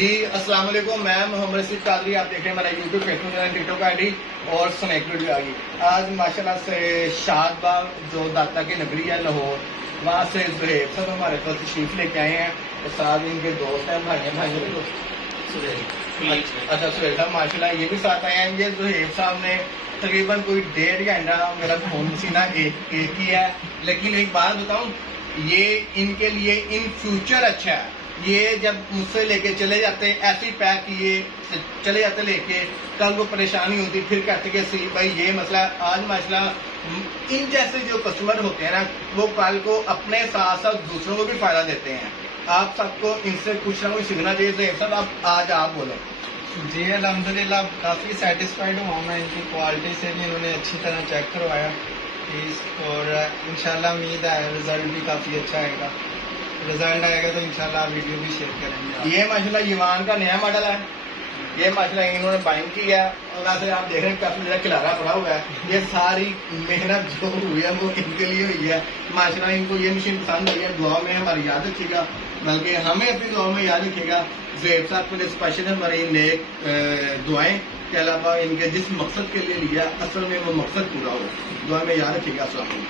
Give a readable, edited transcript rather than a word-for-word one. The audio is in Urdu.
جی السلام علیکم، میں محمد رشید قادری. آپ دیکھ رہے ہیں ہمارا YouTube, Facebook channel, TikTok I D اور سنیک ویڈیو آ گئی. آج ماشاءاللہ سے شاد باغ جو داتا کی نگری ہے لاہور، وہاں سے زہیب صاحب ہمارے پاس تشریف لے کے آئے ہیں اور ساتھ ان کے دوست ہیں اچھا سہیل صاحب ماشاءاللہ یہ بھی ساتھ آئے ہیں. یہ زہیب صاحب نے تقریباً کوئی 1.5 گھنٹہ میرا خون پسینہ ایک ہی ہے. لیکن ایک بات بتاؤں، یہ ان کے لیے ان فیوچر اچھا ہے. یہ جب مجھ سے لے کے چلے جاتے ایسے پیک کیے چلے جاتے لے کے، کل کو پریشانی ہوتی پھر کہتے کہ سی بھائی یہ مسئلہ ہے. آج ماشاءاللہ ان جیسے جو کسٹمر ہوتے ہیں نا، وہ کل کو اپنے ساتھ ساتھ دوسروں کو بھی فائدہ دیتے ہیں. آپ سب کو ان سے کچھ نہ کچھ سیکھنا چاہیے. زہیب صاحب آج آپ بولیں. جی الحمدللہ کافی سیٹسفائیڈ ہوں میں ان کی کوالٹی سے بھی. انہوں نے اچھی طرح چیک کروایا اور انشاءاللہ امید ہے رزلٹ بھی کافی اچھا آئے گا. رزلٹ آئے گا تو انشاءاللہ ویڈیو بھی شیئر کریں گے. یہ ماشاءاللہ یوان کا نیا ماڈل ہے. یہ ماشاءاللہ انہوں نے بائنگ کی ہے اور ویسے آپ دیکھ رہے ہیں کافی زیادہ کھلارا پڑا ہوا ہے. یہ ساری محنت جو ہوئی ہے وہ ان کے لیے ہوئی ہے. ماشاءاللہ ان کو یہ مشین پسند ہوئی ہے. دعا میں ہماری یاد رکھیے گا، بلکہ ہمیں اپنی دعا میں یاد رکھیے گا. زہیب صاحب کے لیے اسپیشل ہماری نیک دعائیں کے علاوہ ان کے جس مقصد کے لیے لیا اصل میں وہ مقصد پورا ہو. دعا میں یاد رکھیے گا. السلام علیکم.